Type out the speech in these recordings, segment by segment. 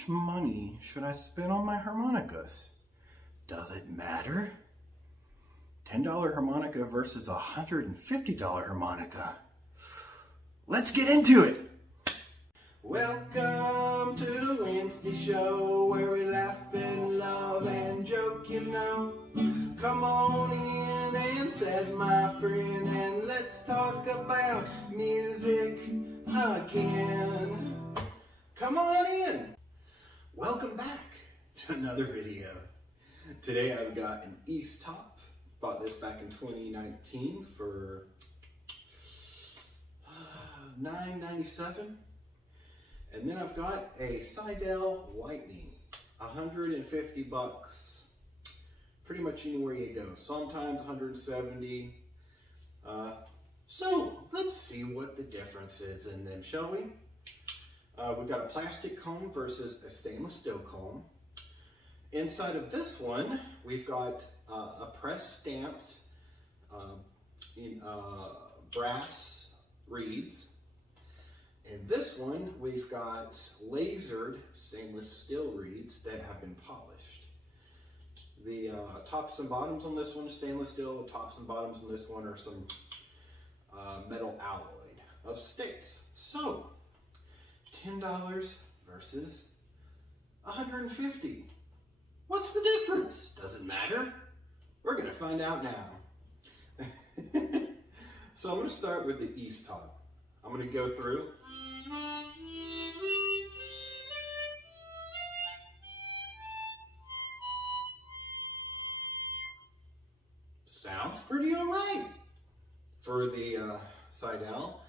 much money should I spend on my harmonicas? Does it matter? $10 harmonica versus a $150 harmonica. Let's get into it. Welcome to the Wednesday show where we laugh and love and joke, you know. Come on in and sit, my friend, and let's talk about music again. Come on in. Welcome back to another video. Today I've got an East top. Bought this back in 2019 for $9.97. And then I've got a Seidel Lightning, 150 bucks. Pretty much anywhere you go. Sometimes 170. So let's see what the difference is in them, shall we? We've got a plastic comb versus a stainless steel comb. Inside of this one, we've got a press stamped brass reeds. In this one, we've got lasered stainless steel reeds that have been polished. The tops and bottoms on this one is stainless steel. The tops and bottoms on this one are some metal alloy of sticks. So, $10 versus $150. What's the difference? Does it matter? We're gonna find out now. So I'm gonna start with the East top. I'm gonna go through. Sounds pretty all right for the Seidel.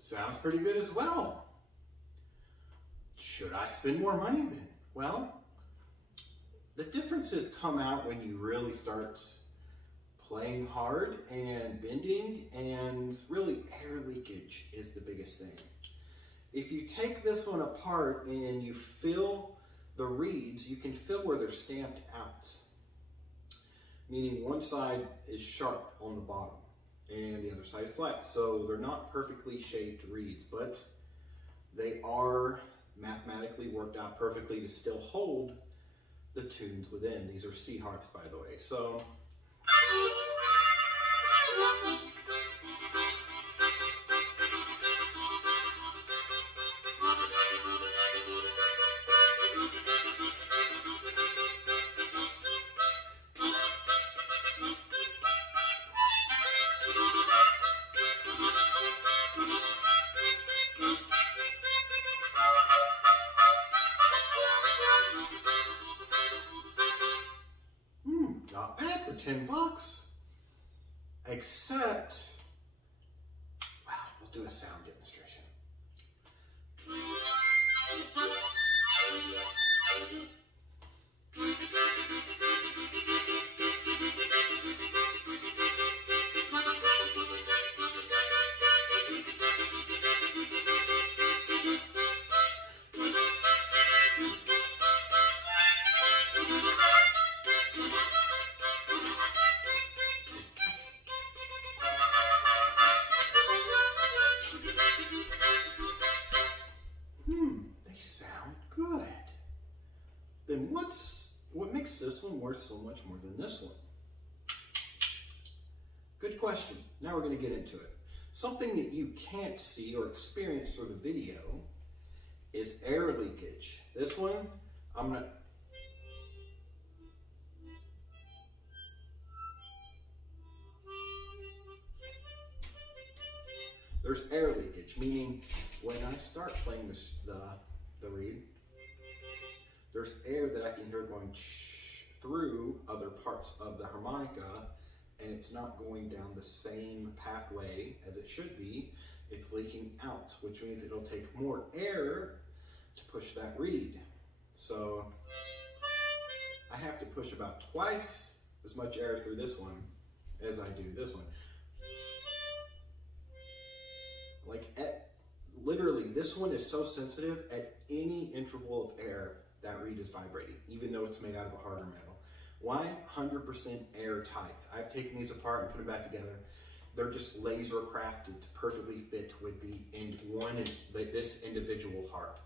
Sounds pretty good as well. Should I spend more money then? Well, the differences come out when you really start playing hard and bending, and really air leakage is the biggest thing. If you take this one apart and you feel the reeds, you can feel where they're stamped out. Meaning one side is sharp on the bottom and the other side is flat. So they're not perfectly shaped reeds, but they are mathematically worked out perfectly to still hold the tunes within. These are C harps, by the way. So not bad for 10 bucks. Except, wow, we'll do a sound demonstration. They sound good. Then what makes this one worth so much more than this one? Good question. Now we're going to get into it. Something that you can't see or experience through the video is air leakage. This one, I'm going to... There's air leakage, meaning when I start playing the reed, there's air that I can hear going through other parts of the harmonica, and it's not going down the same pathway as it should be. It's leaking out, which means it'll take more air to push that reed. So I have to push about twice as much air through this one as I do this one. Literally, this one is so sensitive, at any interval of air, that reed is vibrating, even though it's made out of a harder metal. Why? 100% airtight. I've taken these apart and put them back together. They're just laser crafted to perfectly fit with this individual harp.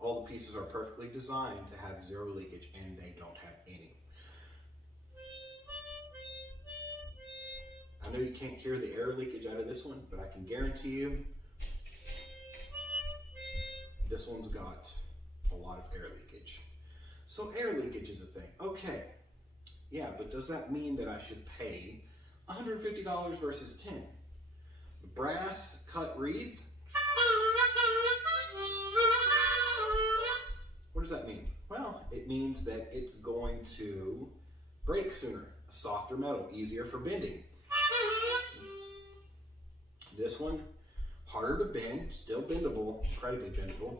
All the pieces are perfectly designed to have zero leakage, and they don't have any. I know you can't hear the air leakage out of this one, but I can guarantee you this one's got a lot of air leakage. So air leakage is a thing. Okay, yeah, but does that mean that I should pay $150 versus $10? Brass cut reeds? What does that mean? Well, it means that it's going to break sooner. A softer metal, easier for bending. This one, harder to bend, still bendable, incredibly bendable.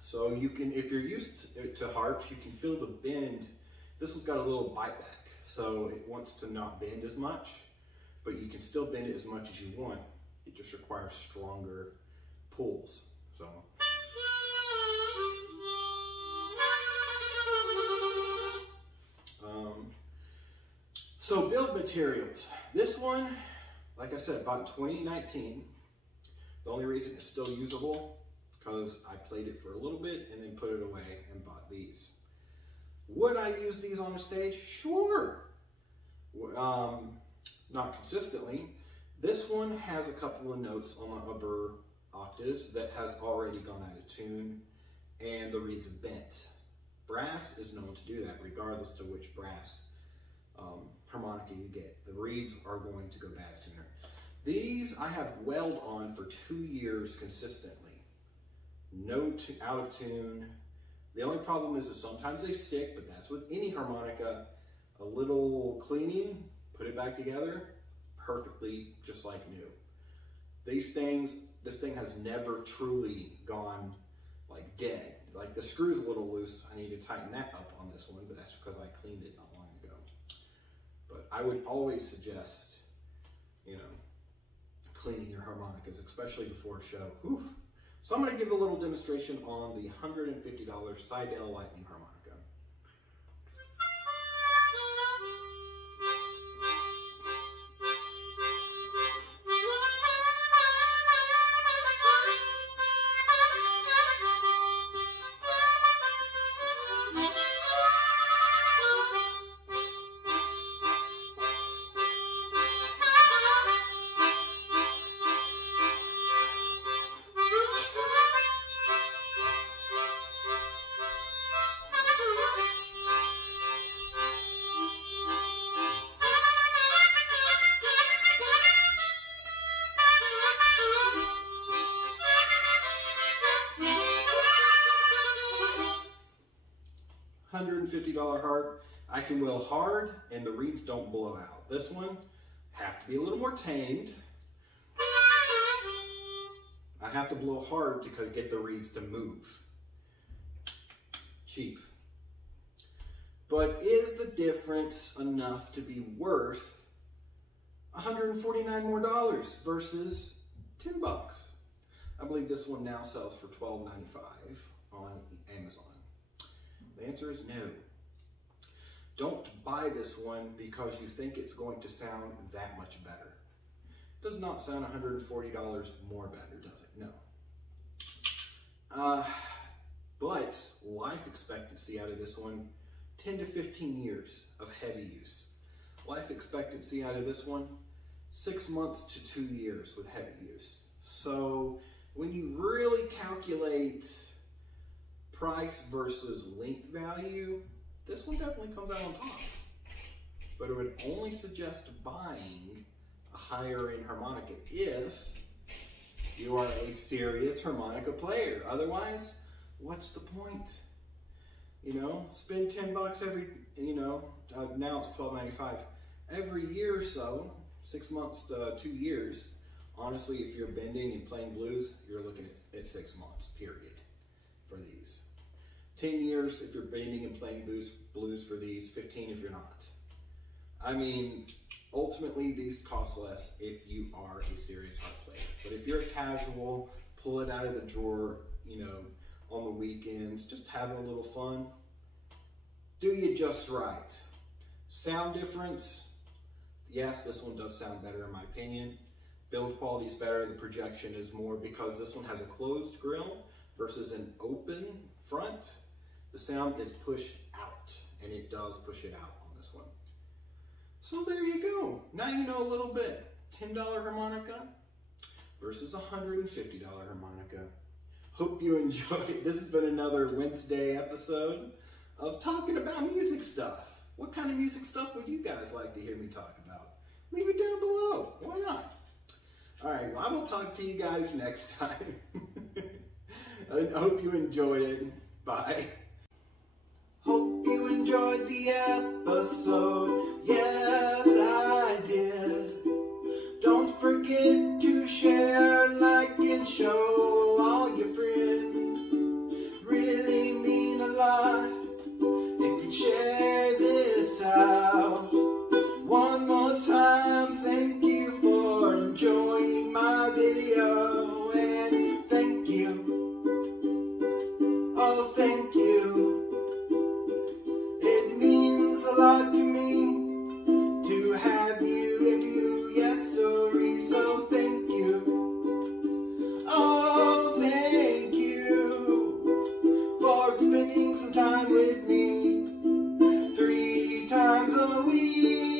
So you can, if you're used to harps, you can feel the bend. This one's got a little bite back, so it wants to not bend as much, but you can still bend it as much as you want. It just requires stronger pulls. So build materials. This one, like I said, bought in 2019. The only reason it's still usable, because I played it for a little bit and then put it away and bought these. Would I use these on a stage? Sure. Not consistently. This one has a couple of notes on the upper octaves that has already gone out of tune, and the reeds have bent. Brass is known to do that, regardless to which brass harmonica you get. The reeds are going to go bad sooner. These I have welled on for 2 years consistently. No out of tune. The only problem is that sometimes they stick, but that's with any harmonica. A little cleaning, put it back together, perfectly just like new. These things, this thing has never truly gone like dead. Like the screw's a little loose. I need to tighten that up on this one, but that's because I cleaned it not long ago. But I would always suggest, you know, cleaning your harmonicas, especially before a show. Whew. So I'm going to give a little demonstration on the $150 Seidel Lightning harmonica. $150 harp. I can will hard and the reeds don't blow out. This one have to be a little more tamed. I have to blow hard to get the reeds to move. Cheap. But is the difference enough to be worth $149 more versus $10? I believe this one now sells for $12.95 on Amazon. The answer is no. Don't buy this one because you think it's going to sound that much better. It does not sound $140 more better, does it? No. But life expectancy out of this one, 10 to 15 years of heavy use. Life expectancy out of this one, 6 months to 2 years with heavy use. So when you really calculate price versus length value, this one definitely comes out on top. But I would only suggest buying a higher end harmonica if you are a serious harmonica player. Otherwise, what's the point? You know, spend 10 bucks every, you know, now it's $12.95. Every year or so, 6 months to 2 years. Honestly, if you're bending and playing blues, you're looking at 6 months, period, for these. 10 years if you're bending and playing blues for these, 15 if you're not. I mean, ultimately these cost less if you are a serious harp player. But if you're a casual pull it out of the drawer, you know, on the weekends, just having a little fun. Do you just right. Sound difference, yes, this one does sound better in my opinion. Build quality is better, the projection is more, because this one has a closed grill versus an open front. The sound is pushed out, and it does push it out on this one. So there you go. Now you know a little bit. $10 harmonica versus $150 harmonica. Hope you enjoyed. This has been another Wednesday episode of talking about music stuff. What kind of music stuff would you guys like to hear me talk about? Leave it down below. Why not? All right, well, I will talk to you guys next time. I hope you enjoyed it. Bye. Hope you enjoyed the episode. Yes, I did. Don't forget to share, like, and show all your friends. Really mean a lot if you share this out. One more time, thank you for enjoying my video, and thank you. Oh, thank you. It means a lot to me to have you and you, yes, sorry, so thank you. Oh, thank you for spending some time with me 3 times a week.